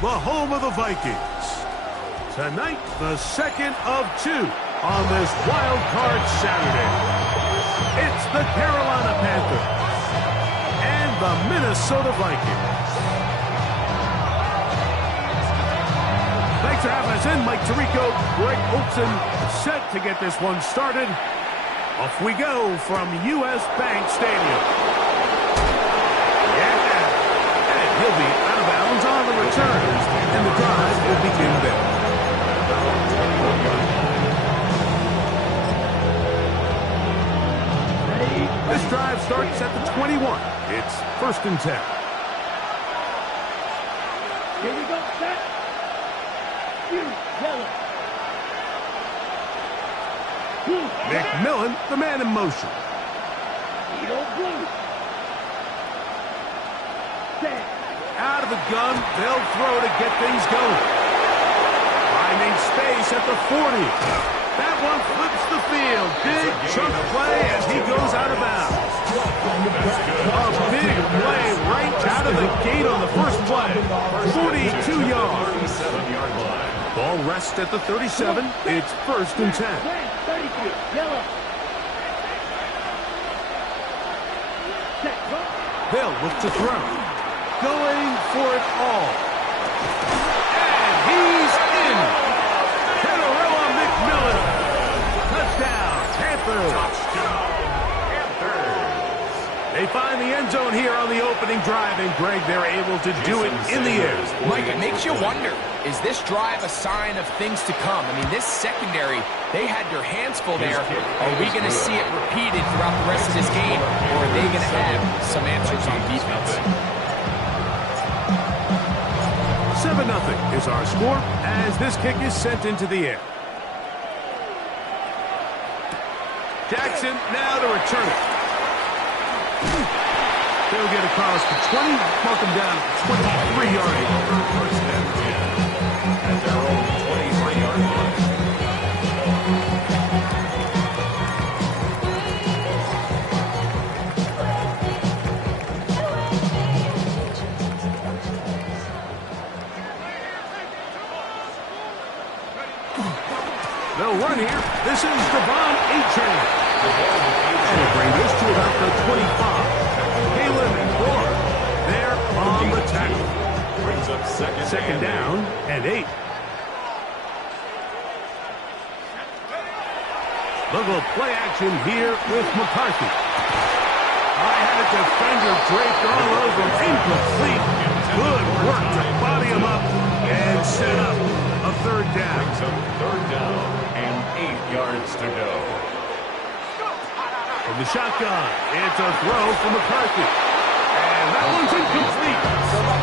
the home of the Vikings. Tonight, the second of two on this wild card Saturday. It's the Carolina Panthers and the Minnesota Vikings. Thanks for having us in. Mike Tirico, Greg Olson, set to get this one started. Off we go from U.S. Bank Stadium. Yeah, and he'll be out of bounds on the return, and the drive will begin there. This drive starts at the 21. It's 1st and 10. Here we go, set. Yellow. McMillan, the man in motion. Blue. Set. Out of the gun, they'll throw to get things going. Finding space at the 40. That one flips the field. Big chunk play as he goes out of bounds. A big play right out of the gate on the first play. 42 yards. Ball rests at the 37. It's 1st and 10. 33. Yellow. They'll look to throw. Going for it all. And he's in. Petarella McMillan. Touchdown, Panthers. They find the end zone here on the opening drive, and Greg, they're able to do it in the air. Mike, it makes you wonder, is this drive a sign of things to come? I mean, this secondary, they had their hands full there. Are we going to see it repeated throughout the rest of this game, or are they going to have some answers on defense? 7-0 is our score as this kick is sent into the air. Jackson now to return it. They'll get across the 20, mark them down at 23-yard line. 1st and 10 at their own 23-yard line. They'll run here. This is Devon A-Chain. And he'll bring this to about the 25. Kalen and Gore, they're on the tackle. Brings up second down and 8. Little play action here with McCarthy. I had a defender draped all over him. Incomplete. Good work to body him up and set up a 3rd down. Brings up 3rd down and 8 yards to go. From the shotgun, it's a throw for McCarthy. And that one's incomplete.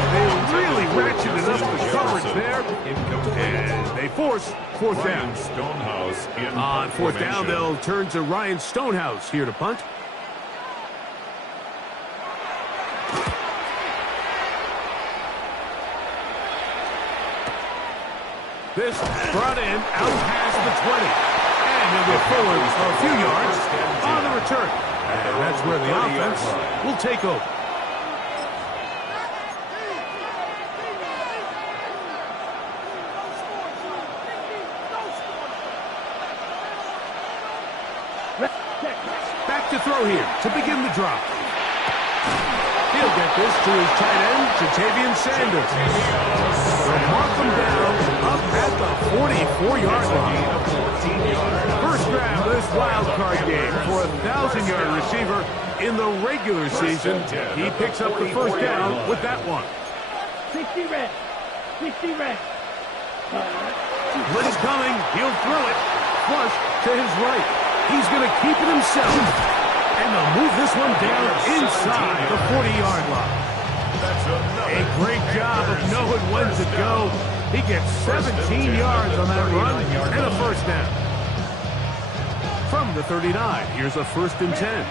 They really ratcheted up the coverage there. And they force 4th down. On 4th down, they'll turn to Ryan Stonehouse here to punt. This brought in out past the 20. And he'll go forward a few yards on the return. And that's where the offense will take over. Back to throw here to begin the drop. He'll get this to his tight end, Jatavian Sanders. They'll mark him down up at the 44-yard line. First grab of this wild card game for a 1,000-yard receiver in the regular season. He picks up the 1st down with that one. 60 red. 60 red. Blitz coming. He'll throw it. Flush to his right. He's going to keep it himself. And they'll move this one down inside the 40-yard line. A great job of knowing when to go. He gets 17 yards on that run and a 1st down. From the 39, here's a 1st and 10.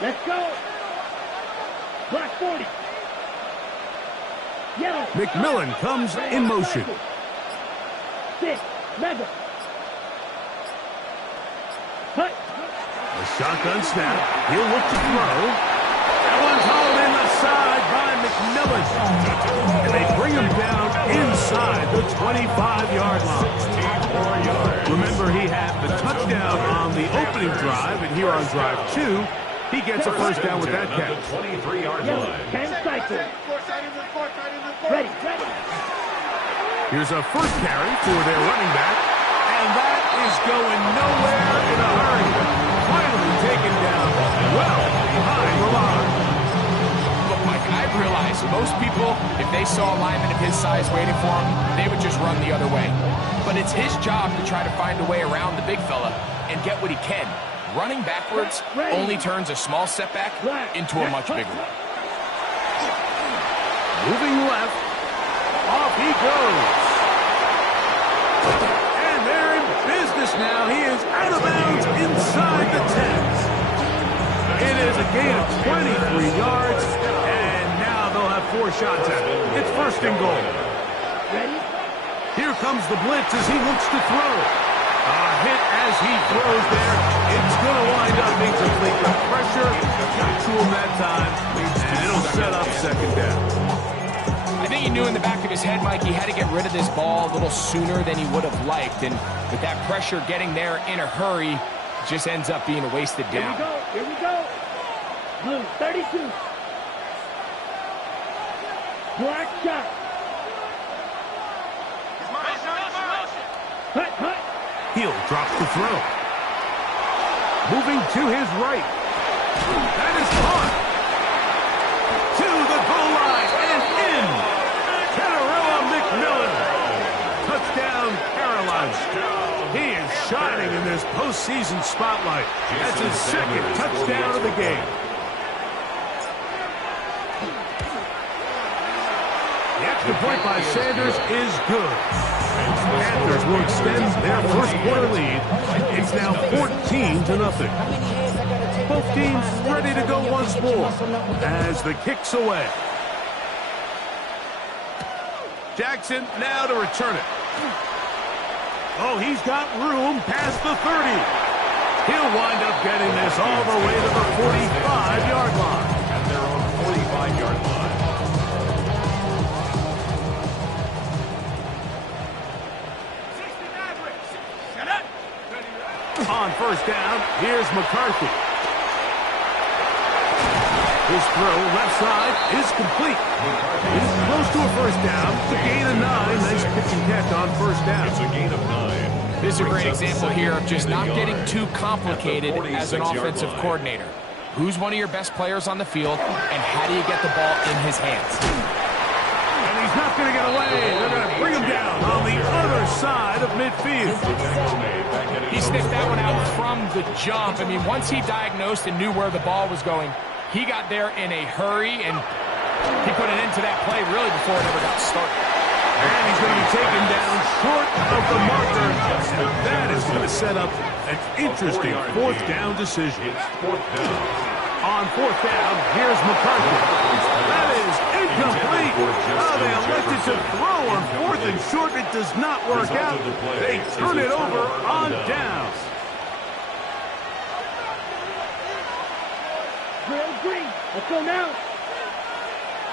Let's go. Black 40. Yellow. McMillan comes in motion. 6. Mega. A shotgun snap. He'll look to throw. That one's hauled in the side by the 25-yard line. Remember, he had the touchdown on the opening drive, and here on drive 2, he gets a first down with that catch. 23-yard line. 10 cycles. Ready. Here's a first carry for their running back, and that is going nowhere in a hurry. Finally taken down well behind the line. Look, Mike, I realize most people, if they saw a lineman of his size waiting for him, they would just run the other way. But it's his job to try to find a way around the big fella and get what he can. Running backwards only turns a small setback into a much bigger one. Moving left, off he goes. And they're in business now. He is out of bounds inside the 10. It is a gain of 23 yards, and now they'll have 4 shots at it. It's first and goal. Ready? Here comes the blitz as he looks to throw. A hit as he throws there. It's going to wind up incomplete. The pressure got to him that time, and it'll set up second down. I think he knew in the back of his head, Mike, he had to get rid of this ball a little sooner than he would have liked. And with that pressure getting there in a hurry, it just ends up being a wasted down. Here we go. Blue, 32. Black shot. Hut. Hill drops the throw. Moving to his right. That is caught. To the goal line and in. Canarella McMillan. Touchdown, Carolina. He is shining in this postseason spotlight. That's his second touchdown of the game. The extra point by Sanders is good. Panthers will extend their first quarter lead. It's now 14-0. Both teams ready to go once more as the kick's away. Jackson now to return it. Oh, he's got room past the 30. He'll wind up getting this all the way to the 45-yard line. At their own 45-yard line. On first down, here's McCarthy. His throw left side is complete. He's close to a first down. It's a gain of 9. Nice pitch and catch on first down. It's a gain of 9. This is a great example here of just not getting too complicated as an offensive coordinator. Who's one of your best players on the field, and how do you get the ball in his hands? And he's not going to get away. They're going to bring him down on the other side of midfield. He sniffed that one out from the jump. I mean, once he diagnosed and knew where the ball was going, he got there in a hurry, and he put an end to that play really before it ever got started. And he's going to be taken down short of the marker. And that is going to set up an interesting fourth down decision. On fourth down, here's McCarthy. That is incomplete. Oh, they elected to throw on fourth and short. It does not work out. They turn it over on downs. Green. Let's go now.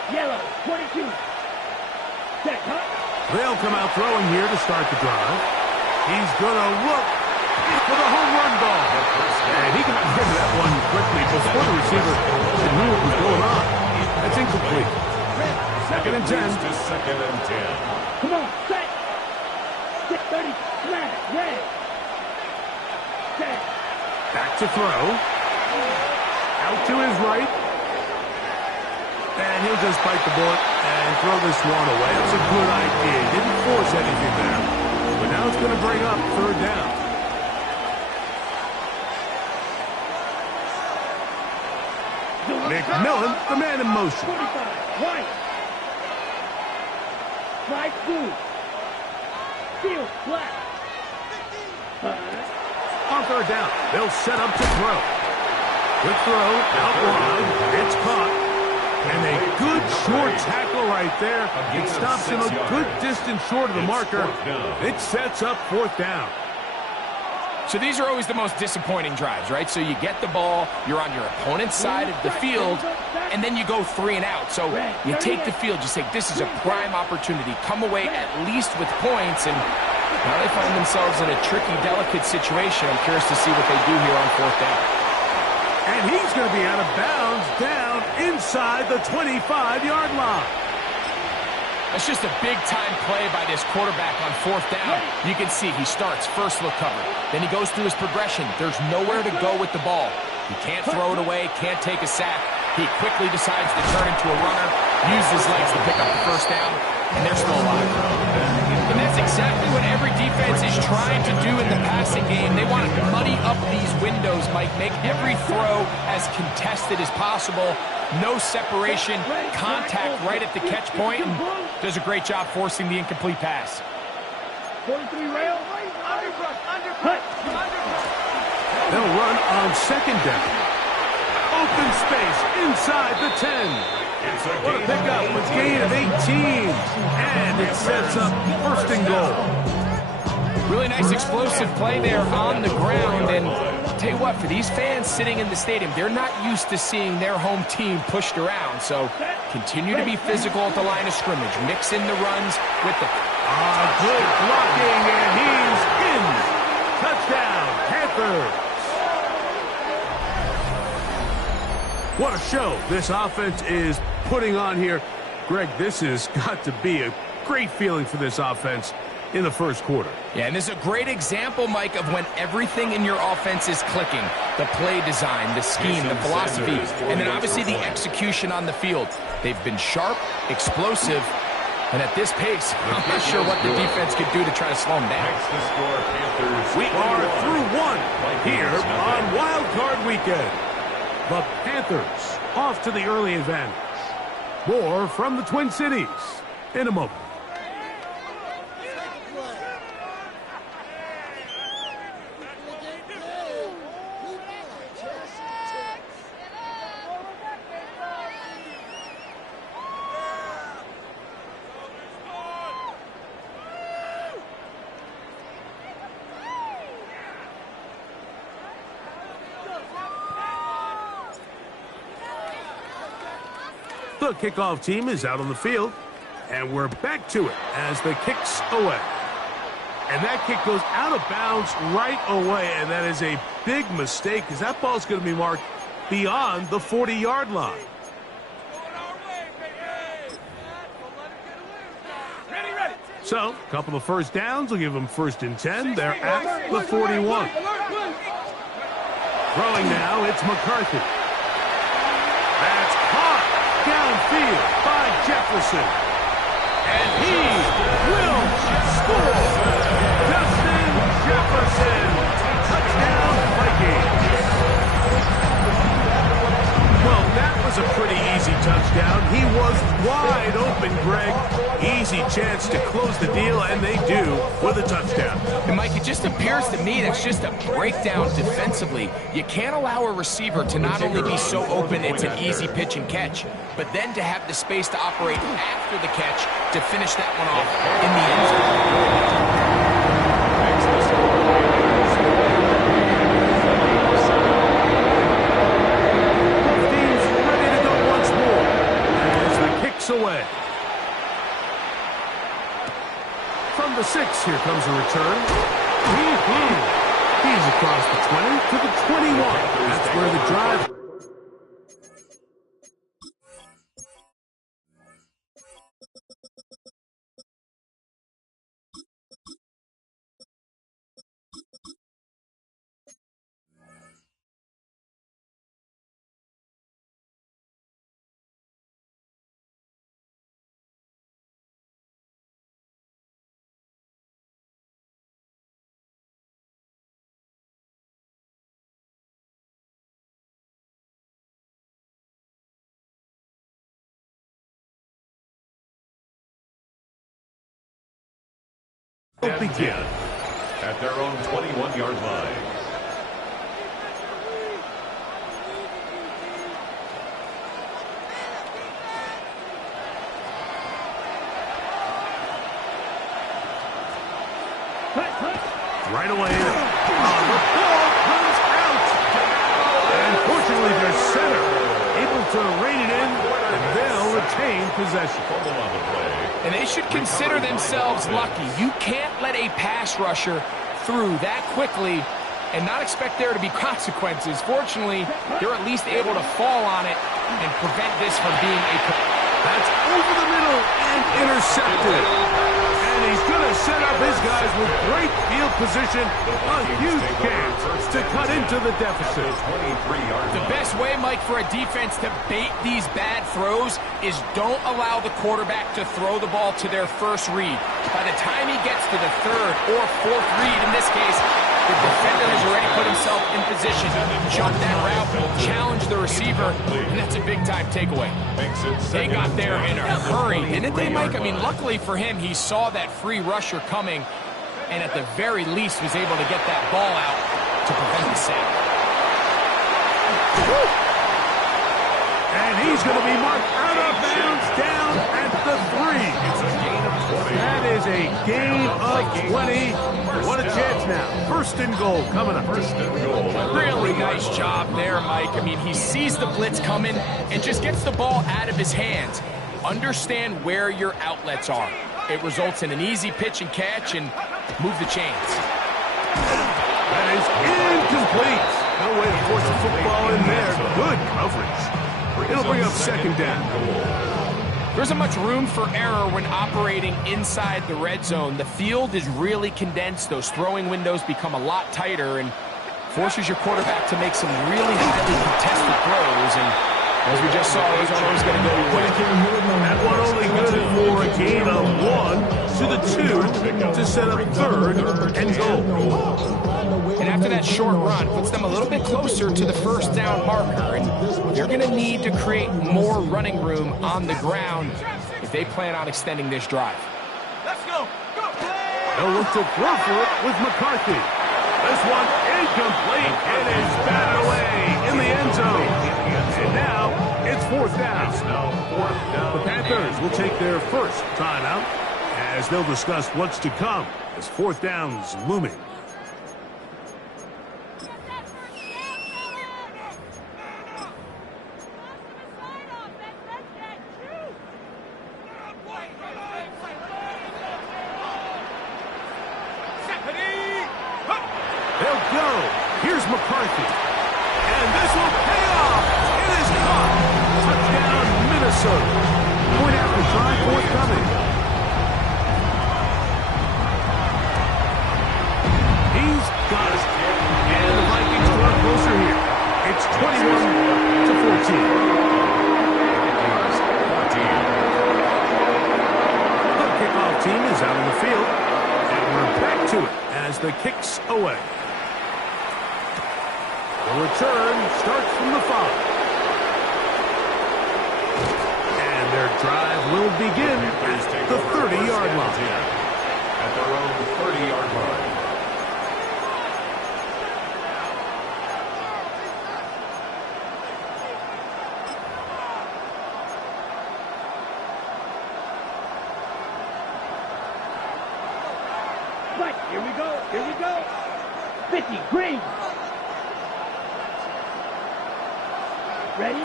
Yellow, 22. Set, hut. They'll come out throwing here to start the drive. He's going to look for the home run ball. And he got rid of that one quickly before the receiver knew what was going on. That's incomplete. Second and 10. Second and 10. Come on, set. 6:30, flat, red. Set. Back to throw. Out to his right. And he'll just bite the bullet and throw this one away. That's a good idea. He didn't force anything there. But now it's going to bring up third down. McMillan, the man in motion. 45, right. Slide blue. Field, black. On third down, they'll set up to throw. Good throw, out wide. It's caught. And a good short tackle right there. It stops him a good distance short of the marker. It sets up fourth down. So these are always the most disappointing drives, right? So you get the ball, you're on your opponent's side of the field, and then you go 3 and out. So you take the field, you say, this is a prime opportunity. Come away at least with points, and now they find themselves in a tricky, delicate situation. I'm curious to see what they do here on 4th down. And he's going to be out of bounds down inside the 25-yard line. That's just a big-time play by this quarterback on 4th down. You can see he starts first look cover. Then he goes through his progression. There's nowhere to go with the ball. He can't throw it away, can't take a sack. He quickly decides to turn into a runner, use his legs to pick up the 1st down, and they're still alive. And that's exactly what every defense is trying to do in the passing game. They want to muddy up these windows, Mike, make every throw as contested as possible. No separation, contact right at the catch point, and does a great job forcing the incomplete pass. 43 rail. Undercut. They'll run on 2nd down. Open space inside the 10. What a pickup with gain of 18. And it sets up 1st and goal. Really nice explosive play there on the ground, and I'll tell you what, for these fans sitting in the stadium, they're not used to seeing their home team pushed around, so continue to be physical at the line of scrimmage. Mix in the runs with the... Good blocking, and he's in. Touchdown, Panthers. What a show this offense is putting on here. Greg, this has got to be a great feeling for this offense in the 1st quarter. Yeah, and this is a great example, Mike, of when everything in your offense is clicking. The play design, the scheme, the philosophy, and then obviously the execution on the field. They've been sharp, explosive, and at this pace, I'm not sure what the defense could do to try to slow them down. We are through 1 here on Wild Card Weekend. The Panthers off to the early advantage. More from the Twin Cities in a moment. The kickoff team is out on the field, and we're back to it as the kick's away. And that kick goes out of bounds right away, and that is a big mistake because that ball's going to be marked beyond the 40-yard line. So, a couple of 1st downs will give them 1st and 10. They're at the 41. Throwing now, it's McCarthy. That's caught downfield by Jefferson. And he will score. Justin Jefferson. Touchdown, Vikings. Well, that was a pretty easy touchdown. He was wide open, Greg. Easy chance to close the deal, and they do with a touchdown. And, Mike, it just appears to me that's just a breakdown defensively. You can't allow a receiver to not only be so open it's an easy pitch and catch, but then to have the space to operate after the catch to finish that one off in the end zone. Away. From the 6, here comes a return. He's across the 20 to the 21. That's where the drive... begin at their own 21-yard line. right away. The ball comes out. And fortunately, their center able to rein it in, and they'll retain possession. And they should consider themselves lucky. You can't let a pass rusher through that quickly and not expect there to be consequences. Fortunately, they're at least able to fall on it and prevent this from being a... That's over the middle and intercepted. And he's going to set up his guys with great field position. A huge chance to cut into the deficit. The best way, Mike, for a defense to bait these bad throws is don't allow the quarterback to throw the ball to their first read. By the time he gets to the third or fourth read, in this case, the defender has already put himself in position to jump that route, challenge the receiver, and that's a big-time takeaway. They got there in a hurry, didn't they, Mike? I mean, luckily for him, he saw that free rusher coming, and at the very least was able to get that ball out to prevent the sack. And he's going to be marked out of bounds down at the 3. That is a gain of 20. What a chance now. First and goal coming up. Really nice job there, Mike. I mean, he sees the blitz coming and just gets the ball out of his hands. Understand where your outlets are. It results in an easy pitch and catch and move the chains. That is incomplete. No way to force the football in there. Good coverage. It'll bring up second down. There isn't much room for error when operating inside the red zone. The field is really condensed. Those throwing windows become a lot tighter and forces your quarterback to make some really highly contested throws. And as we just saw, those aren't always going to go quick. That one only good for a gain of 1 to the 2 to set up third and goal. And after that short run, puts them a little bit closer to the first down marker. And they're going to need to create more running room on the ground if they plan on extending this drive. Let's go. They'll look to throw for it with McCarthy. This one incomplete and is batted away in the end zone. And now it's fourth down. The Panthers will take their first timeout as they'll discuss what's to come as fourth down's looming. They'll go. Here's McCarthy. And this will pay off. It is caught. Touchdown, Minnesota. Point after try forthcoming. He's got it. And the Vikings draw closer here. It's 21 to 14. The kickoff team is out on the field. And we're back to it as the kick's away. The return starts from the 5. And their drive will begin at the 30-yard line. At their own 30-yard line. Right, here we go. Here we go. 50, green. Ready?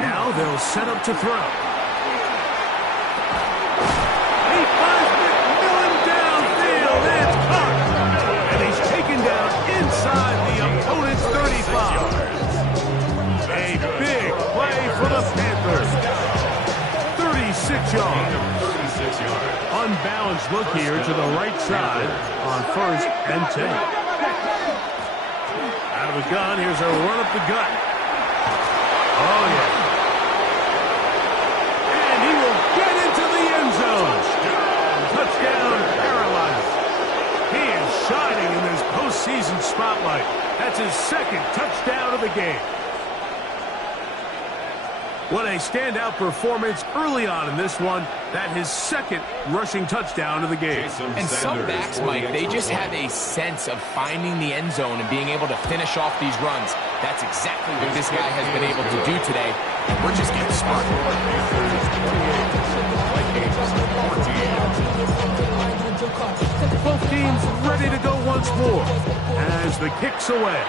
Now they'll set up to throw. He finds McMillan downfield. It's caught. And he's taken down inside the opponent's 35. A big play for the Panthers. 36 yards. Unbalanced look here to the right side on first and 10. Out of the gun, here's a run up the gut. Oh, yeah. And he will get into the end zone. Touchdown, Carolina. He is shining in this postseason spotlight. That's his second touchdown of the game. What a standout performance early on in this one. That his second rushing touchdown of the game. And some backs, Mike, they just have a sense of finding the end zone and being able to finish off these runs. That's exactly what this guy has been able to do today. And we're just getting smart. Both teams ready to go once 4 as the kick's away.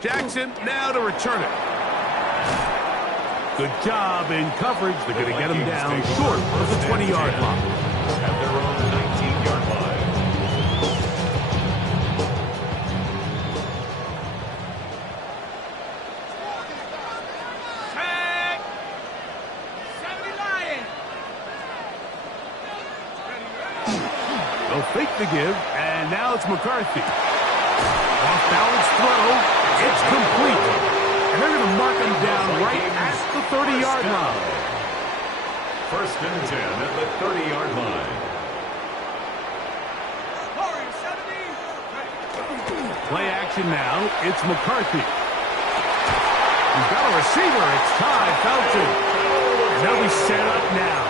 Jackson now to return it. Good job in coverage. They're going to get him down short of the 20-yard line. At their own 19-yard line. They'll fake the give, and now it's McCarthy. Off-balance throw. It's complete. And they're going to mark him down right at the 30-yard line. First and 10 at the 30-yard line. Play action now. It's McCarthy. He's got a receiver. It's Ty Felton. And they'll be set up now.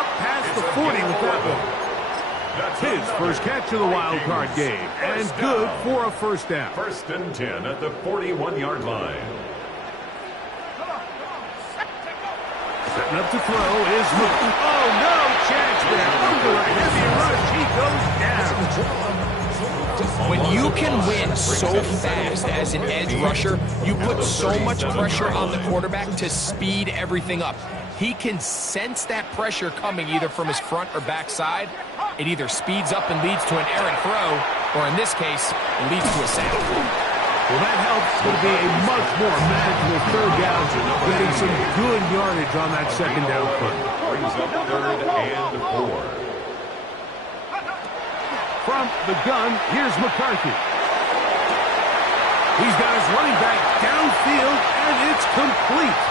Up past the 40 with that one. His first catch of the wild card game. And good for a first down. First and 10 at the 41-yard line. Setting up to throw is oh, no chance there. Under a heavy rush, he goes down. When you can win so fast as an edge rusher, you put so much pressure on the quarterback to speed everything up. He can sense that pressure coming either from his front or back side. It either speeds up and leads to an errant throw, or in this case, leads to a sack. Well, that helps to be a much more manageable third down, getting some good yardage on that second down play. Brings up 3rd and 4. From the gun, here's McCarthy. He's got his running back downfield, and it's complete.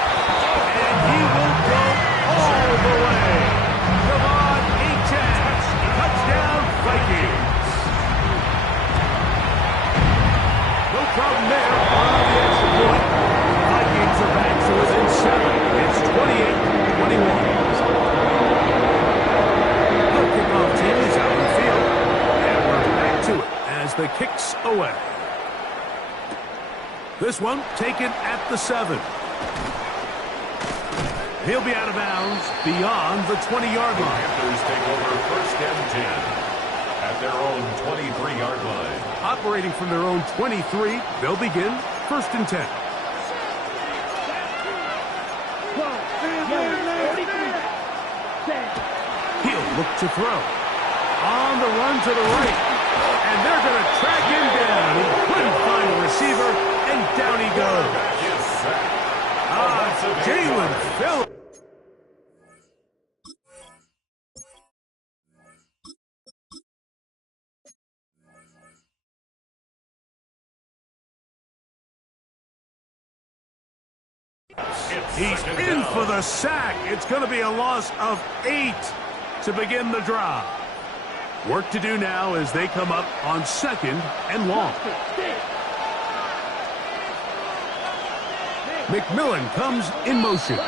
And he will go all the way. Come on, H-Tax. Touchdown, Vikings. No problem there on the extra point. Vikings are back to within 7. It's 28-21. The kickoff team is out in the field. And we're back to it as the kick's away. This one taken at the 7. He'll be out of bounds beyond the 20-yard line. Panthers take over first and 10 at their own 23-yard line. Operating from their own 23, they'll begin first and 10. He'll look to throw. On the run to the right. And they're going to track him down. He couldn't find a receiver, and down he goes. Jalen Phillips. He's in for the sack. It's going to be a loss of 8 to begin the drive. Work to do now as they come up on 2nd and long. McMillan comes in motion.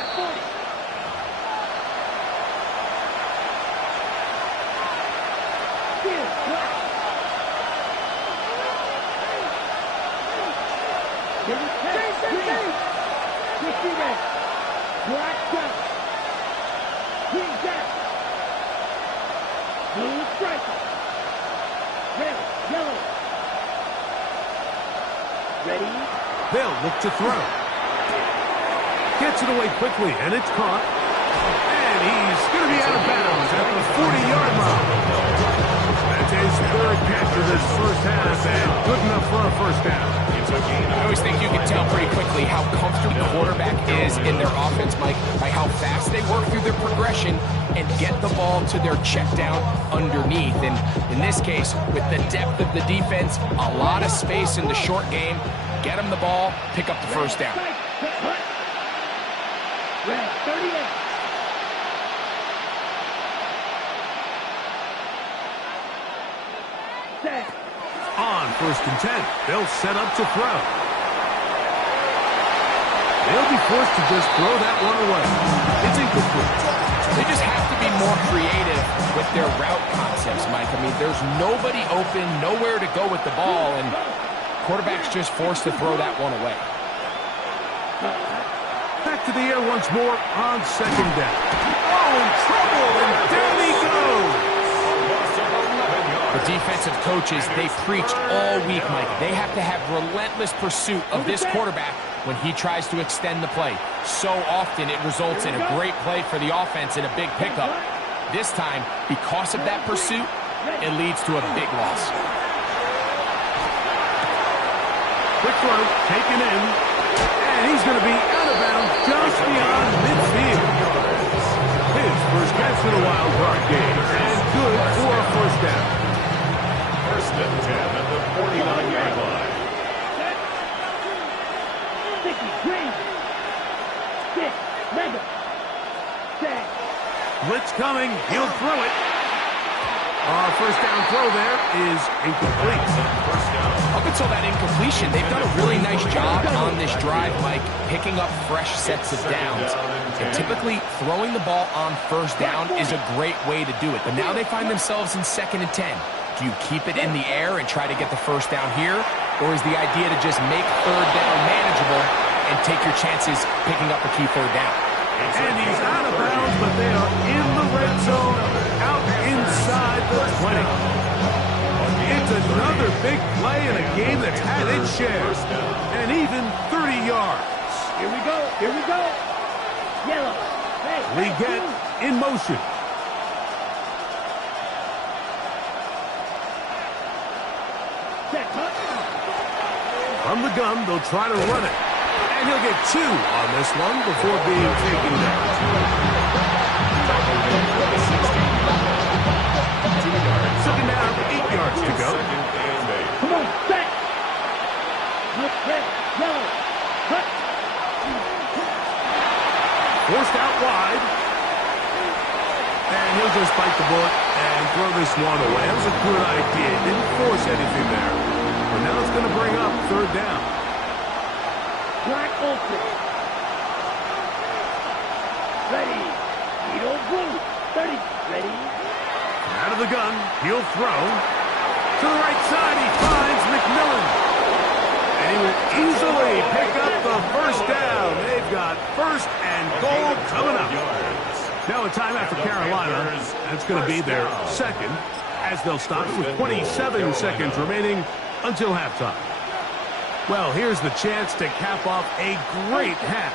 They'll look to throw. Gets it away quickly, and it's caught. And he's going to be out of bounds at the 40-yard line. That's his 3rd catch of this first half, and good enough for a first down. I always think you can tell pretty quickly how comfortable the quarterback is in their offense, Mike, by how fast they work through their progression and get the ball to their check down underneath. And in this case, with the depth of the defense, a lot of space in the short game, get them the ball, pick up the first down. On first and 10, they'll set up to throw. They'll be forced to just throw that one away. It's incomplete. They just have to be more creative with their route concepts, Mike. I mean, there's nobody open, nowhere to go with the ball, and quarterback's just forced to throw that one away. Back to the air once more on 2nd down. Oh, in trouble, and down he goes. The defensive coaches, they preach all week, Mike. They have to have relentless pursuit of this quarterback when he tries to extend the play. So often it results in a great play for the offense and a big pickup. This time, because of that pursuit, it leads to a big loss. Quick throw, taken in, and he's going to be out of bounds just beyond midfield. His first catch in a wild card game, and good for a first down. First and 10 at the 49-yard line. Blitz coming, he'll throw it. First down throw there is incomplete. Up until that incompletion, they've done a really nice job on this drive, Mike, picking up fresh sets of downs. And typically, throwing the ball on first down is a great way to do it. But now they find themselves in 2nd and 10. Do you keep it in the air and try to get the first down here? Or is the idea to just make third down manageable and take your chances picking up a key third down? And he's out of bounds, but they are in the red zone, out inside the 20. It's another big play in a game that's had its share. And even 30 yards. Here we go. Here we go. Yellow. Hey, Leggett in motion. From the gun, they'll try to run it. And he'll get 2 on this one before being taken down. Second down, 8 yards to go. Come on, back. Look, red, yellow. Cut. Forced out wide. And he'll just bite the bullet and throw this one away. That was a good idea. Didn't force anything there. But now it's going to bring up third down. Black open. Ready. Needle blue. 30. Ready. Out of the gun. He'll throw. To the right side. He finds McMillan. And he will easily pick up the first down. They've got first and goal coming up. Now a timeout for Carolina. That's going to be their second, as they'll stop with 27 seconds remaining until halftime. Well, here's the chance to cap off a great half.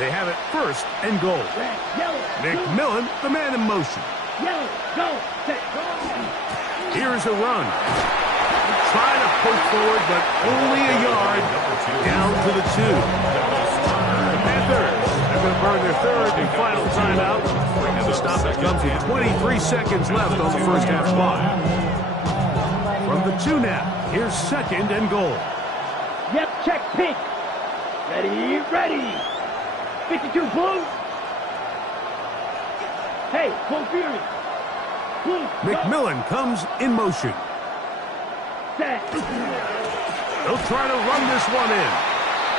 They have it first and goal. Red, yellow. McMillan, the man in motion. Yellow. Go. Set. Here's a run. Trying to push forward, but only a yard down to the 2. The Panthers are going to burn their third and final timeout. And the stoppage comes with 23 seconds left on the first half clock. From the 2 now, here's second and goal. Yep, check pink. Ready, ready. 52 blue. Hey, full fury. Blue. McMillan comes in motion. Set. They'll try to run this one in.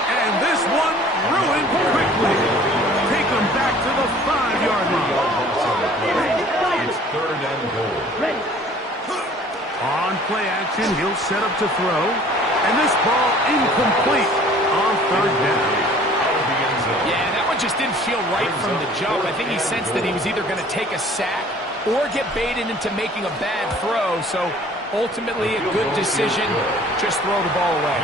And this one ruined quickly. Take them back to the 5-yard line. It's third and goal. Ready. On play action, he'll set up to throw. And this ball incomplete on third down. Yeah, that one just didn't feel right from the jump. I think he sensed that he was either going to take a sack or get baited into making a bad throw. So ultimately a good decision. Just throw the ball away.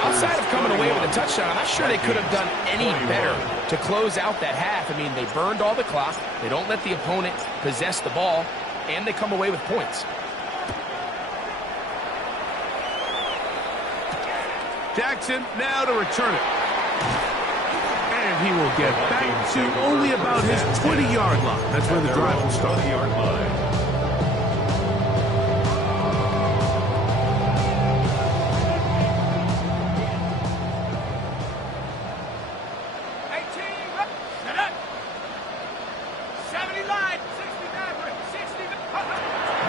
Outside of coming away with a touchdown, I'm not sure they could have done any better to close out that half. I mean, they burned all the clock. They don't let the opponent possess the ball, and they come away with points. Jackson now to return it. And he will get back to only about his 20-yard line. That's where the drive will start. 20-yard line.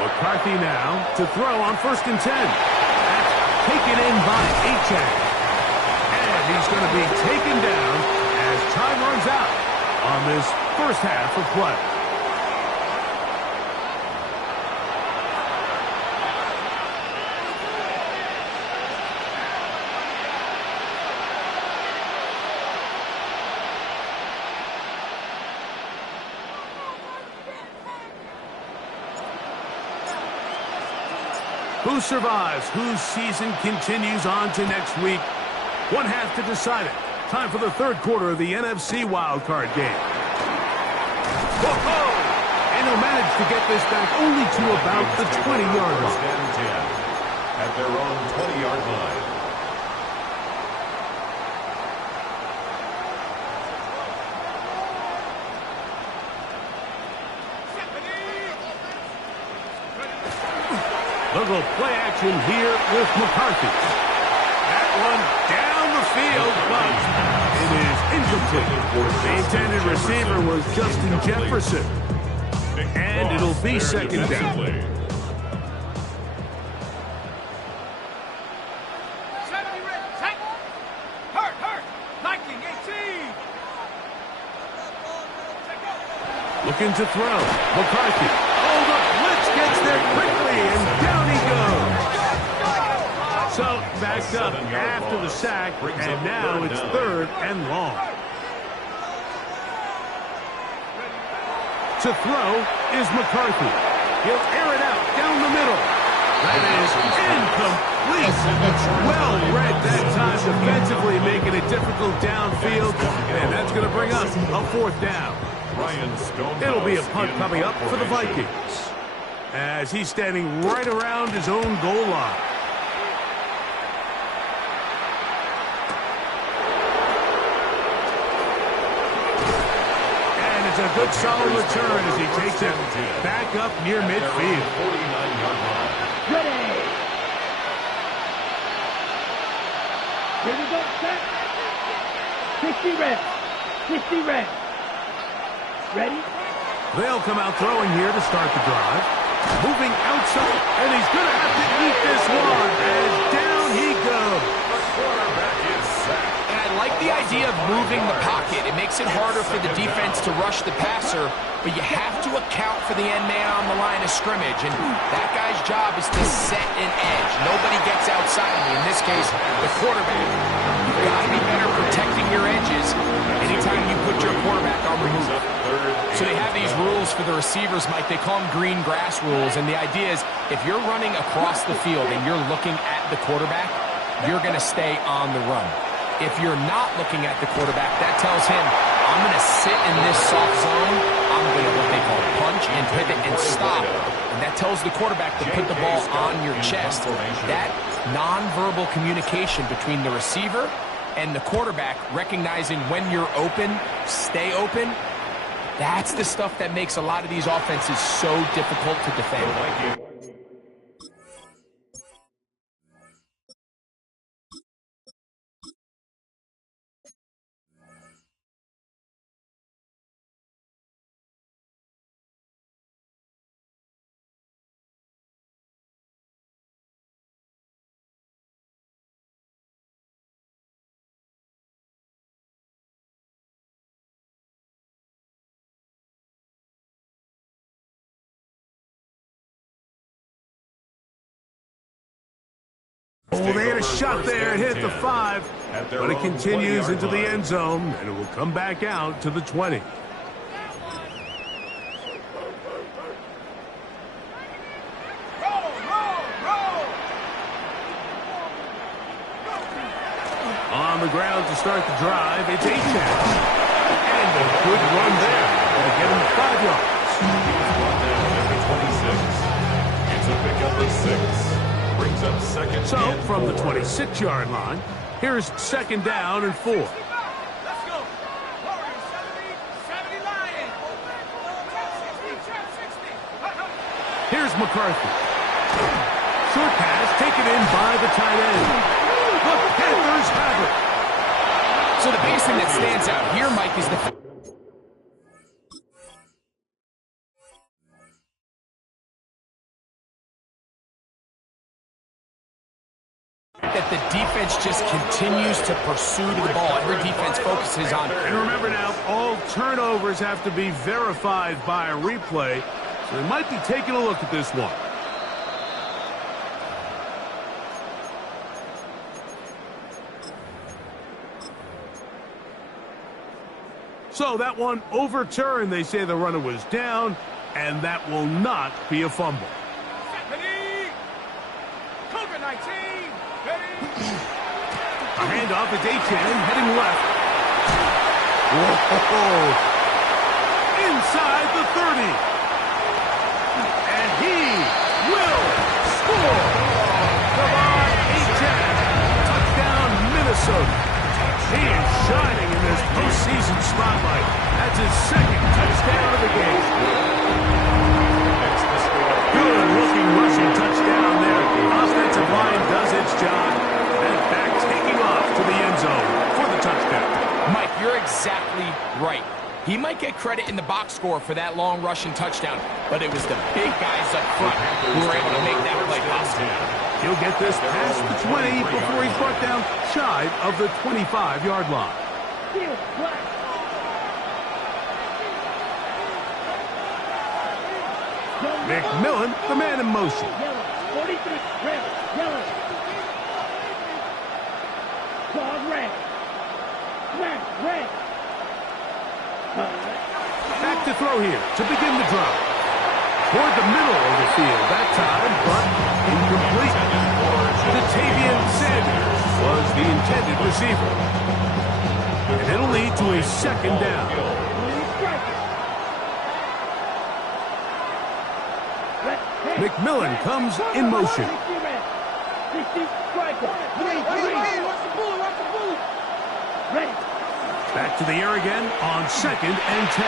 McCarthy now to throw on 1st and 10. That's taken in by Achak. And he's going to be taken down as time runs out on this first half of play. Who survives? Whose season continues on to next week? One half to decide it. Time for the third quarter of the NFC wildcard game. Whoa! And he'll manage to get this back only to about the 20-yard line. At their own 20-yard line. They'll go play action here with McCarthy. That one down the field, but it is incomplete. The intended receiver was Justin Jefferson. And it'll be second down. Looking to throw. McCarthy. Oh, the blitz gets there quickly, and down he goes. So, backed up after the sack, and now it's third and long. To throw is McCarthy. He'll air it out down the middle. That is incomplete. Well read that time defensively, making it difficult downfield, and that's going to bring us a fourth down. It'll be a punt coming up for the Vikings, as he's standing right around his own goal line. And it's a good solid return as he takes it back up near midfield. Ready. Here we go, set. 60 reps. 60 reps. Ready? They'll come out throwing here to start the drive. Moving outside, and he's going to have to eat this one, as down he goes. The quarterback is sacked. And I like the idea of moving the pocket. It makes it harder for the defense to rush the passer, but you have to account for the end man on the line of scrimmage, and that guy's job is to set an edge. Nobody gets outside of me. In this case, the quarterback. You've got to be better protecting your edges anytime you put your quarterback on the move. So they have these rules for the receivers, Mike. They call them green grass rules, and the idea is if you're running across the field and you're looking at the quarterback, you're going to stay on the run. If you're not looking at the quarterback, that tells him, I'm going to sit in this soft zone. I'm going to what they call punch and pivot and stop. And that tells the quarterback to put the ball on your chest. That nonverbal communication between the receiver and the quarterback, recognizing when you're open, stay open, that's the stuff that makes a lot of these offenses so difficult to defend. Oh, they had a shot there and hit the 5, but it continues into the end zone, and it will come back out to the 20. On the ground to start the drive, it's Achane. And a good run there to get him 5 yards. He's brought down at the 26. It's a pickup of 6. Brings up second. So, from the 26-yard line, here's second down and 4. Let's go. Warriors 70 Lions. 60. Here's McCarthy. Short pass taken in by the tight end. The Panthers have it. So the biggest thing that stands out here, Mike, is the that the defense just continues to pursue the ball. Every defense focuses on. And remember now, all turnovers have to be verified by a replay, so they might be taking a look at this one. So that one overturned. They say the runner was down, and that will not be a fumble. A handoff is Etienne heading left. Whoa! Inside the 30. And he will score. Come on, Etienne. Touchdown, Minnesota. He is shining in this postseason spotlight. That's his second touchdown of the game. Good-looking rushing touchdown there. Offensive line does its job. And back taking off to the end zone for the touchdown. Mike, you're exactly right. He might get credit in the box score for that long rushing touchdown, but it was the big guys up front who were able to make that play possible. He'll get this past the 20 before he's brought down shy of the 25-yard line. McMillan, the man in motion. 43, red, yellow. Dog red. Red. Back to throw here to begin the drive. Toward the middle of the field that time, but incomplete. Latavian Sanders was the intended receiver. And it'll lead to a second down. McMillan comes in motion. Back to the air again on 2nd and 10.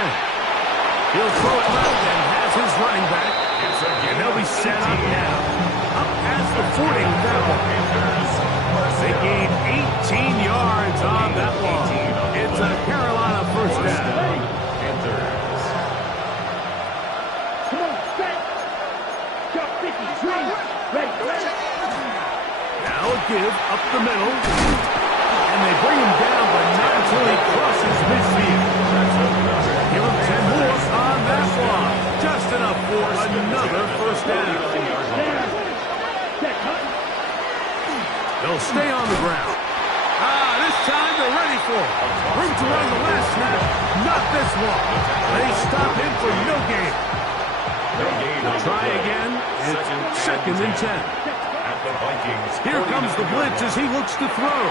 He'll throw it left and has his running back. And they'll be set up now. Up past the 40 with that one. They gain 18 yards on that one. It's a Carolina first down. Now a give up the middle. And they bring him down, but not until he crosses midfield. Give him 10 more on that one. Just enough for another first down. They'll stay on the ground. This time they're ready for it. Room to run the last snap. Not this one. They stop him for no gain. They'll try again. It's 2nd and 10. Here comes the blitz as he looks to throw.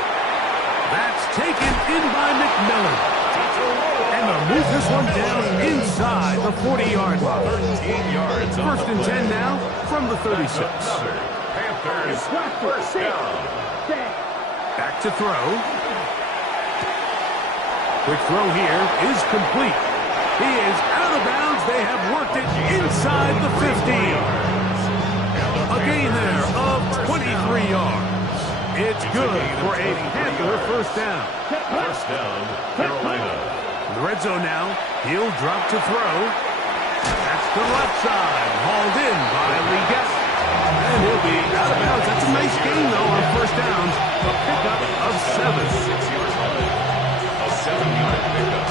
That's taken in by McMillan. And they'll move this one down inside the 40-yard line. 1st and 10 now from the 36. Back to throw. Quick throw here is complete. He is out of bounds. They have worked it inside the 50. A gain there of 23 yards. It's good for a Panther first down. First down, Carolina. In the red zone now. He'll drop to throw. That's the left side. Hauled in by Leggett. And he'll be out of bounds. That's a nice gain, though, on first downs. A pickup of 7. 6 yards on it. A 7-yard pickup.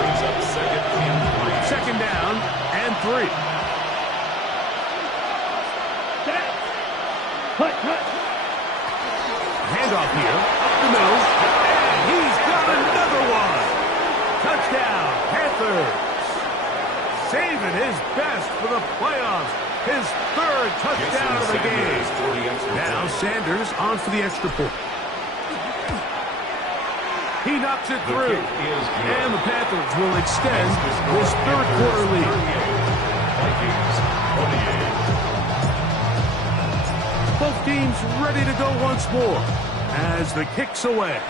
Brings up 2nd and 3. Second down and 3. Handoff here, up the middle, and he's got another one. Touchdown, Panthers. Saving his best for the playoffs. His 3rd touchdown of the game. Now Sanders on for the extra point. He knocks it through, and the Panthers will extend this 3rd quarter lead. Vikings, 28. Both teams ready to go once more as the kick's away.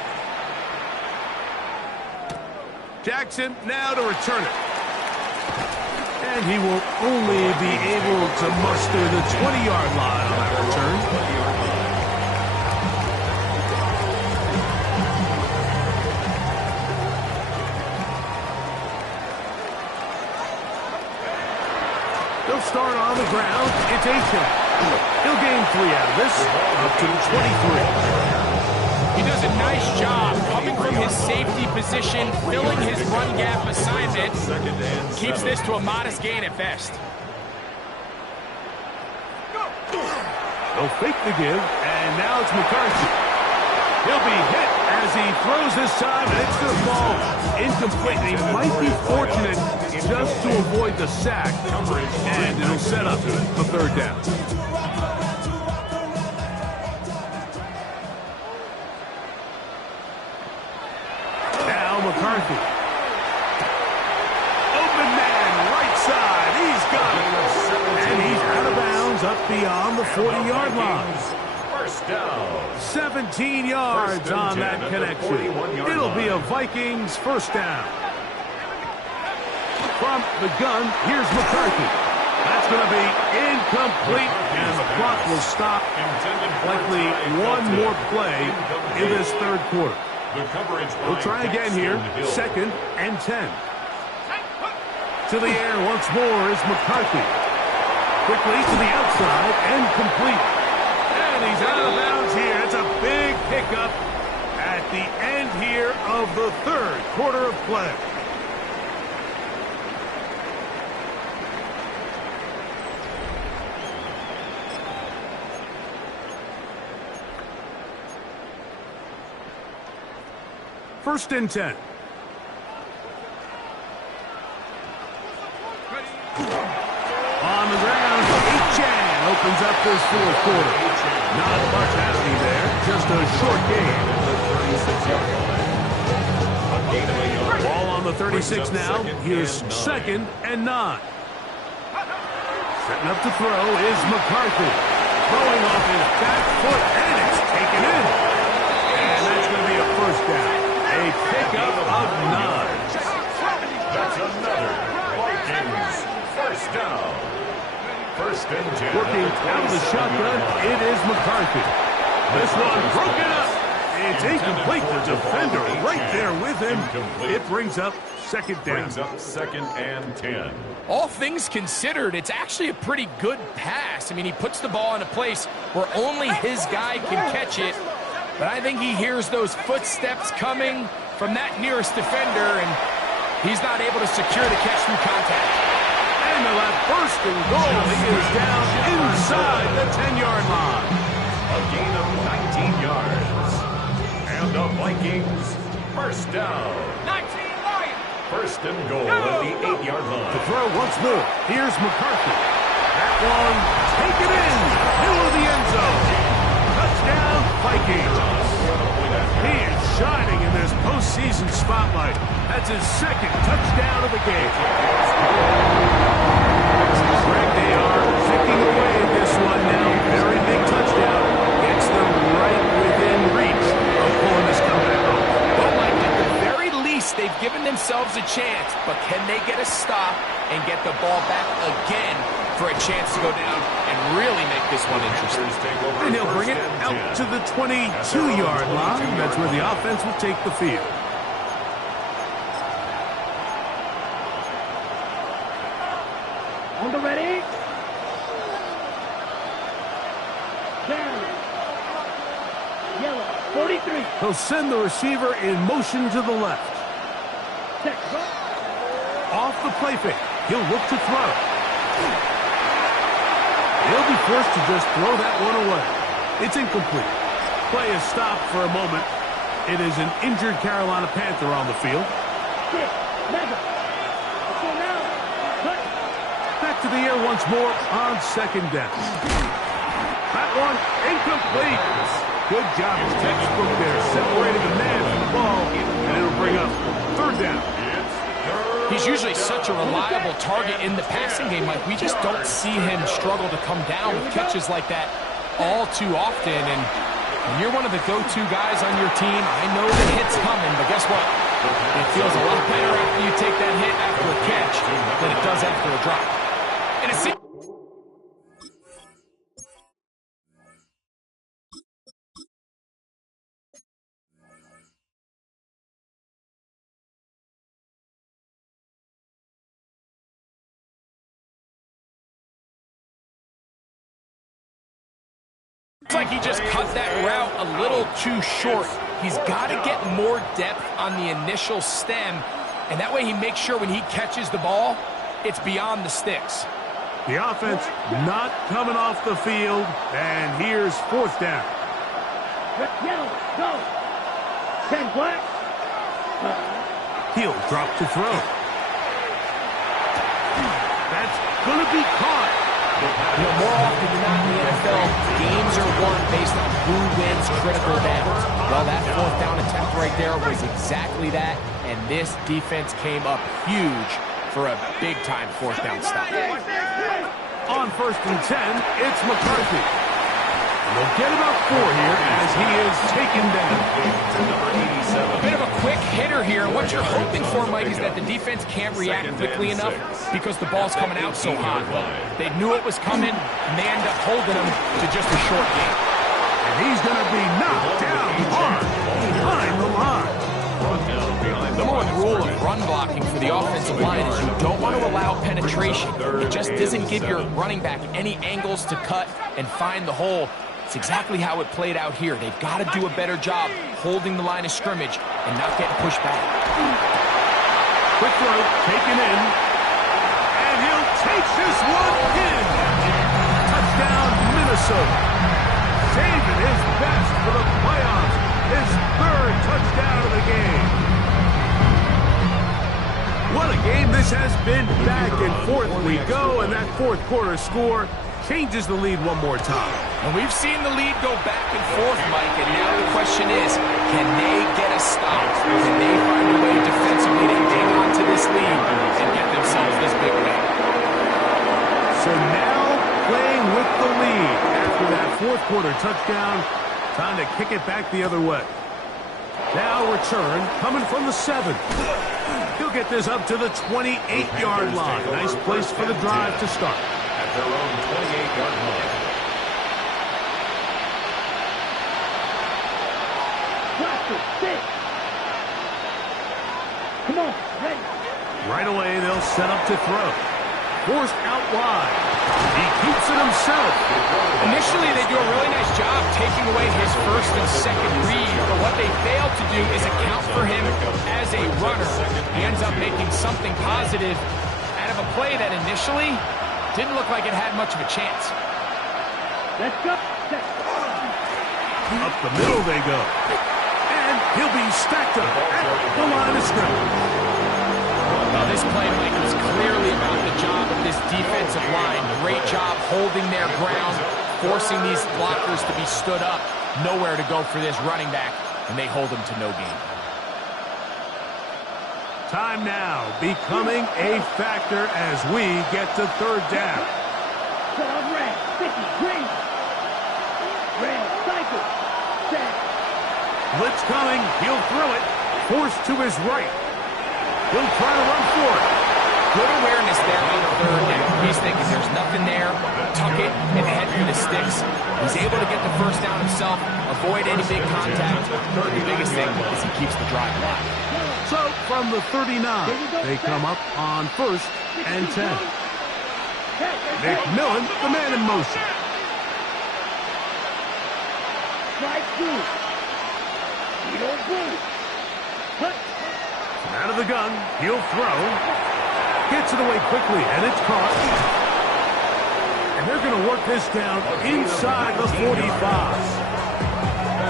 Jackson now to return it. And he will only be able to muster the 20-yard line on that return. They'll start on the ground. It's Etienne. He'll gain 3 out of this, up to the 23. He does a nice job coming from his safety position, filling his run gap assignment. Keeps this to a modest gain at best. They'll fake the give, and now it's McCarthy. He'll be hit as he throws this time, and it's going to fall incomplete. He might be fortunate just to avoid the sack, and it'll set up a 3rd down. up beyond the 40-yard line. First down. 17 yards on that connection. It'll be a Vikings first down. From the gun, here's McCarthy. That's going to be incomplete, and the clock will stop. Likely one more play in this third quarter. We'll try again here. 2nd and 10. To the air once more is McCarthy. Quickly to the outside and complete. And he's out of bounds here. It's a big pickup at the end here of the third quarter of play. First and 10. On the ground, Chan opens up this fourth quarter. Not much happening there, just a short game. Ball on the 36 now. Here's 2nd and 9. Setting up to throw is McCarthy. Throwing off his back foot, and it's taken in. And that's going to be a first down. A pickup of 9. That's another Vikings first down. First and 10. Working out of the shotgun, it is McCarthy. This one broken up. It's incomplete. The defender right there with him. It brings up 2nd down. Brings up 2nd and 10. All things considered, it's actually a pretty good pass. I mean, he puts the ball in a place where only his guy can catch it. But I think he hears those footsteps coming from that nearest defender, and he's not able to secure the catch through contact. And they'll have 1st and goal. He is down inside the 10-yard line. A gain of 19 yards. And the Vikings first down. 19 Lions. First and goal at the 8-yard line. To throw once more. Here's McCarthy. That one taken in. Middle of the end zone. Touchdown, Vikings. He is shining in this postseason spotlight. That's his 2nd touchdown of the game. Greg, they are ticking away at this one now. Very big touchdown. Gets them right within reach of pulling this comeback off. But like at the very least, they've given themselves a chance. But can they get a stop and get the ball back again for a chance to go down and really make this one interesting? And he'll bring it out to the 22-yard line. That's where the offense will take the field. On the ready. Down. Yellow. 43. He'll send the receiver in motion to the left. Off the play fake. He'll look to throw. He'll be forced to just throw that one away. It's incomplete. Play is stopped for a moment. It is an injured Carolina Panther on the field. Back to the air once more on 2nd down. That one incomplete. Good job. Textbook there, separating the man from the ball, and it'll bring up 3rd down. He's usually such a reliable target in the passing game. Like, we just don't see him struggle to come down with catches like that all too often. And when you're one of the go-to guys on your team, I know the hit's coming, but guess what? It feels a lot better after you take that hit after a catch than it does after a drop. And it's It's like he just cut that route a little too short. He's got to get more depth on the initial stem, and that way he makes sure when he catches the ball, it's beyond the sticks. The offense not coming off the field, and here's 4th down. Yellow, go. 10 black. He'll drop to throw. That's going to be caught. You know, more often than not in the NFL, games are won based on who wins critical downs. Well, that 4th down attempt right there was exactly that, and this defense came up huge for a big-time 4th down stop. On 1st and 10, it's McCarthy. They'll get about 4 here as he is taken down. A bit of a quick hitter here. What you're hoping for, Mike, is that the defense can't react quickly enough because the ball's coming out so hot. They knew it was coming, and they end up holding him to just a short game. And he's going to be knocked down hard behind the line. Number one rule of run blocking for the offensive line is you don't want to allow penetration. It just doesn't give your running back any angles to cut and find the hole. It's exactly how it played out here. They've got to do a better job holding the line of scrimmage and not getting pushed back. Quick throw, taken in. And he'll take this one in. Touchdown, Minnesota. Saving his best for the playoffs. His 3rd touchdown of the game. What a game this has been. Back and forth we go, and that 4th quarter score changes the lead one more time. And we've seen the lead go back and forth, Mike, and now the question is, can they get a stop? Can they find a way defensively to hang on to this lead and get themselves this big win? So now playing with the lead after that 4th quarter touchdown, time to kick it back the other way. Now return coming from the 7. He'll get this up to the 28-yard line. Nice place for the drive to start. At their own 28-yard line. Come on, ready. Right away, they'll set up to throw. Forced out wide. He keeps it himself. Initially, they do a really nice job taking away his 1st and 2nd read, but what they fail to do is account for him as a runner. He ends up making something positive out of a play that initially didn't look like it had much of a chance. Let's go. Up the middle they go. And he'll be stacked up at the line of scrimmage. Well, this play, Mike, was clearly about the job of this defensive line. Great job holding their ground, forcing these blockers to be stood up. Nowhere to go for this running back, and they hold him to no gain. Time now becoming a factor as we get to 3rd down. Red, 50, green. Red, cycle. Set. Blitz coming. He'll throw it. Forced to his right. He'll try to run for it. Good awareness there on 3rd down. He's thinking there's nothing there. Tuck it and head for the sticks. He's able to get the 1st down himself, avoid any big contact. The biggest thing is he keeps the drive alive. So from the 39, they come up on 1st and 10. McMillan, the man in motion. Strike 2. You don't move. Cut. Out of the gun, he'll throw. Gets it away quickly, and it's caught. And they're going to work this down inside the 45.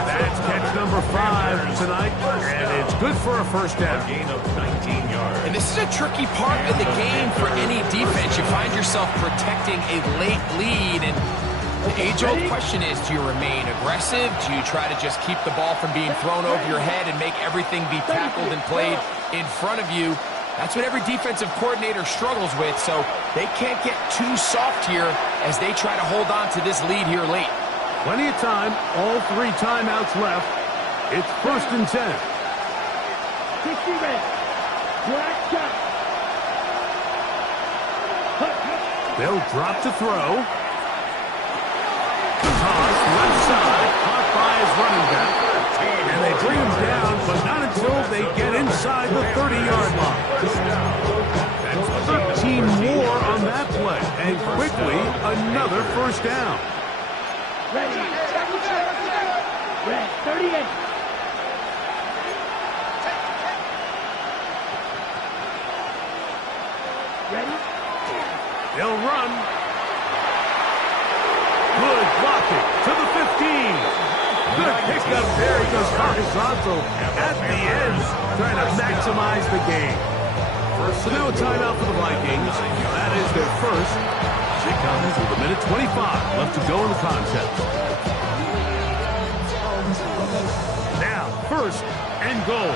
That's catch number 5 tonight, and it's good for a 1st down. A gain of 19 yards. And this is a tricky part of the game for any defense. You find yourself protecting a late lead, and the age-old question is, do you remain aggressive? Do you try to just keep the ball from being thrown over your head and make everything be tackled and played in front of you? That's what every defensive coordinator struggles with, so they can't get too soft here as they try to hold on to this lead here late. Plenty of time, all 3 timeouts left. It's 1st and 10. 60 red. Black shot. They'll drop to throw. Toss left side, caught by his running back. And they bring him down, but not until they get inside the 30-yard line. That's 13 more on that play. And quickly, another 1st down. Ready. Red, 38. Ready? They'll run. Good blocking to the 15. Good pickup there. He goes horizontal at the end, trying to maximize the game. So now a timeout for the Vikings. That is their 1st. It comes with 1:25 left to go in the contest. Now, 1st and goal.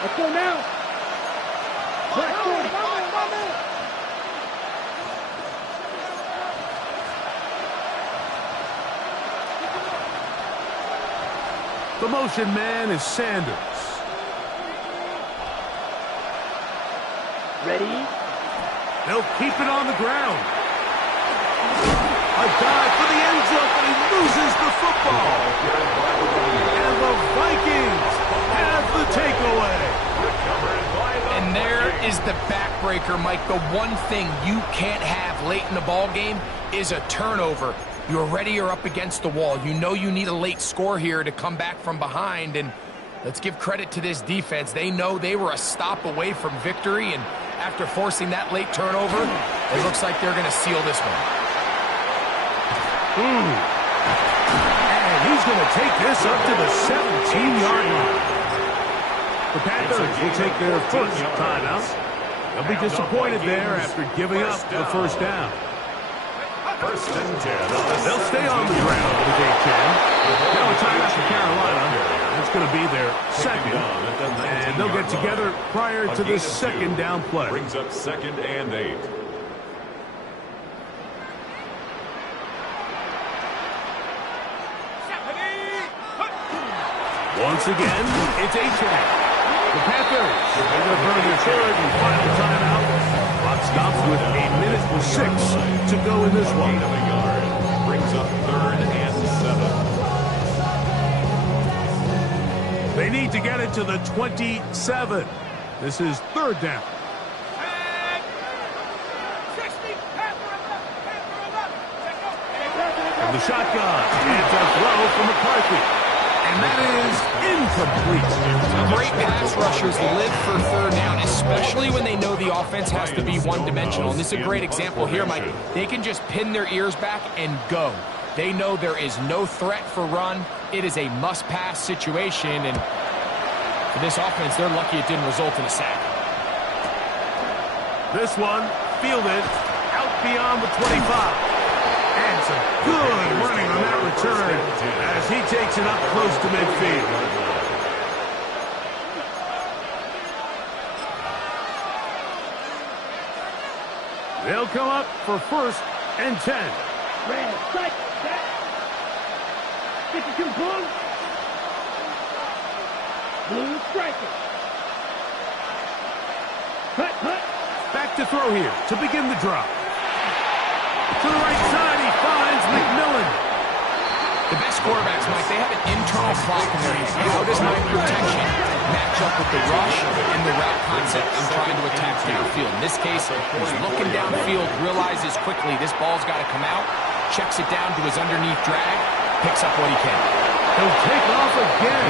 Let's go now. Black 40. The motion man is Sanders. Ready? They'll keep it on the ground. A dive for the end zone, but he loses the football. And the Vikings have the takeaway. And there is the backbreaker, Mike. The one thing you can't have late in the ball game is a turnover. You're ready, you're up against the wall. You know you need a late score here to come back from behind, and let's give credit to this defense. They know they were a stop away from victory, and after forcing that late turnover, it looks like they're going to seal this one. And he's going to take this up to the 17-yard line. The Panthers will take their first timeout. They'll be disappointed there after giving up the first down. First and 10. They'll stay on the ground with a 10. Now a timeout for Carolina. It's going to be their second. And they'll get together prior to the second down play. Brings up 2nd and 8. Once again, it's A-Chain. The Panthers are going to burn their third and final timeout. Clock stops with 8:06 to go in this one. Brings up 3rd and 7. They need to get it to the 27. This is 3rd down. From the shotgun, it's a throw from McCarthy. And that is incomplete. Great pass rushers live for 3rd down, especially when they know the offense has to be one-dimensional. And this is a great example here, Mike. They can just pin their ears back and go. They know there is no threat for run. It is a must-pass situation, and for this offense, they're lucky it didn't result in a sack. This one, fielded out beyond the 25. And some good running on that return as he takes it up close to midfield. They'll come up for 1st and 10. Red, strike, set. 52 blue. Blue striker. Cut, cut. Back to throw here to begin the drop. To the right side, he finds McMillan. The best quarterbacks, Mike, they have an internal clock in their head. How does my protection match up with the rush and the route concept I'm trying to attack downfield? In this case, he's looking downfield, realizes quickly this ball's got to come out, checks it down to his underneath drag, picks up what he can. He'll take off again.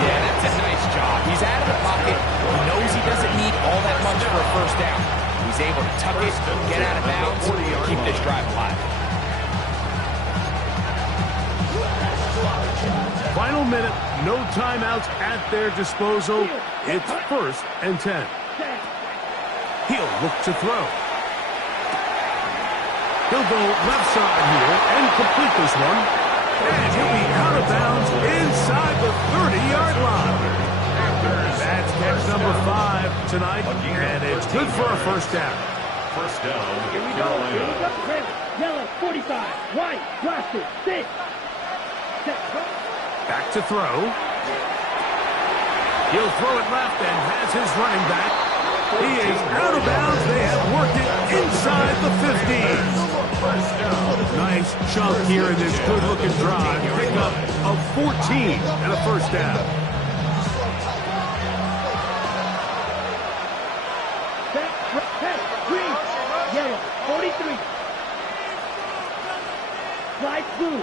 Yeah, that's a nice job. He's out of the pocket. He knows he doesn't need all that much for a first down. He's able to tuck it, get out of bounds, and keep this drive alive. Final minute, no timeouts at their disposal. It's 1st and 10. He'll look to throw. He'll go left side here and complete this one. And he'll be out of bounds inside the 30-yard line. That's catch number 5 tonight, and it's good for a first down. First down, Here we go. Here we go. Red, yellow, 45. White, roster, 6. Set, go. Back to throw. He'll throw it left and has his running back. He is out of bounds. They have worked it inside the 15. Nice chunk here in this good-looking drive. Pick up of 14 and a first down. Set, green, yellow, 43. Light blue.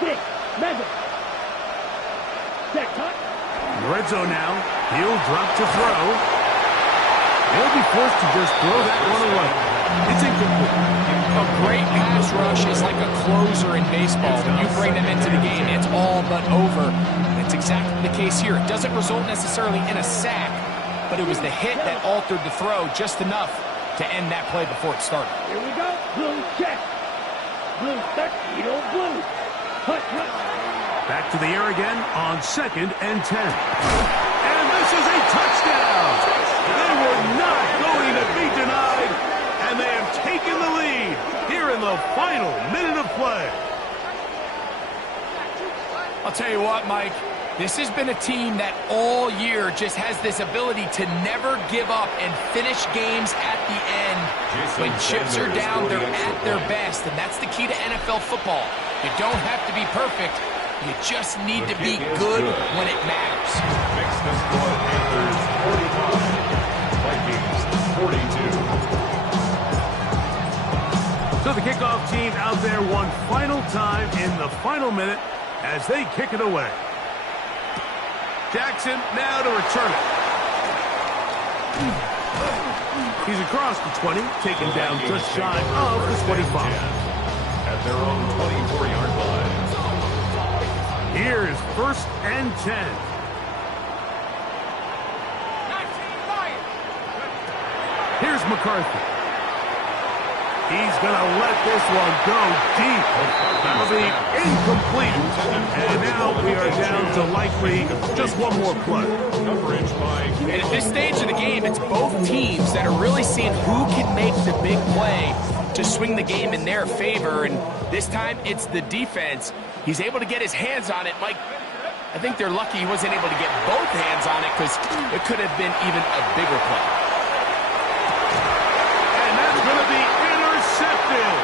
6, Madden. Set, cut. Red zone now. He'll drop to throw. They'll be forced to just throw that one away. It's incomplete. A great pass rush is like a closer in baseball. When you bring them into the game, it's all but over. And it's exactly the case here. It doesn't result necessarily in a sack, but it was the hit that altered the throw just enough to end that play before it started. Here we go. Blue check. Blue tuxedo blue. Hut, hut. Back to the air again on 2nd and 10. And this is a touchdown. They were not going to be denied, and they have taken the lead here in the final minute of play. what, Mike? This has been a team that all year just has this ability to never give up and finish games at the end. When chips are down, they're at their best, and that's the key to NFL football. You don't have to be perfect. You just need to be good when it matters. Makes the score Panthers 45, Vikings 42. So the kickoff team out there one final time in the final minute as they kick it away. Jackson now to return it. He's across the 20, taken down just shy of the 25. At their own 24-yard line. Here's 1st and 10. Here's McCarthy. He's going to let this one go deep. That'll be incomplete. And now we are down to likely just one more play. And at this stage of the game, it's both teams that are really seeing who can make the big play to swing the game in their favor. And this time, it's the defense. He's able to get his hands on it. Mike, I think they're lucky he wasn't able to get both hands on it because it could have been even a bigger play. And that's going to be intercepted.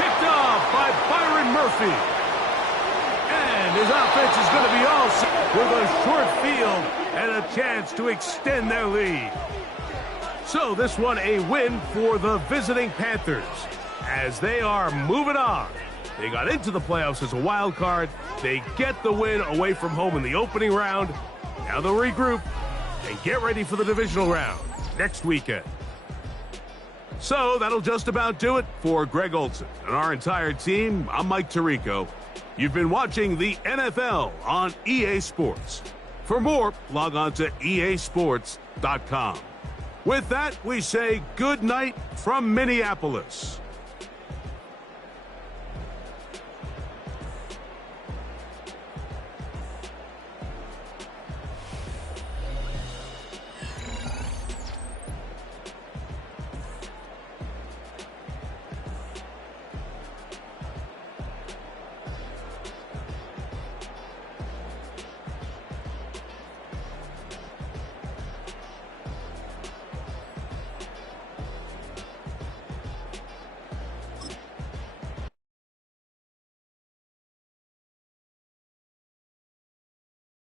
Picked off by Byron Murphy. And his offense is going to be all set with a short field and a chance to extend their lead. So this one a win for the visiting Panthers as they are moving on. They got into the playoffs as a wild card. They get the win away from home in the opening round. Now they'll regroup and get ready for the divisional round next weekend. So that'll just about do it for Greg Olson and our entire team. I'm Mike Tirico. You've been watching the NFL on EA Sports. For more, log on to easports.com. With that, we say good night from Minneapolis.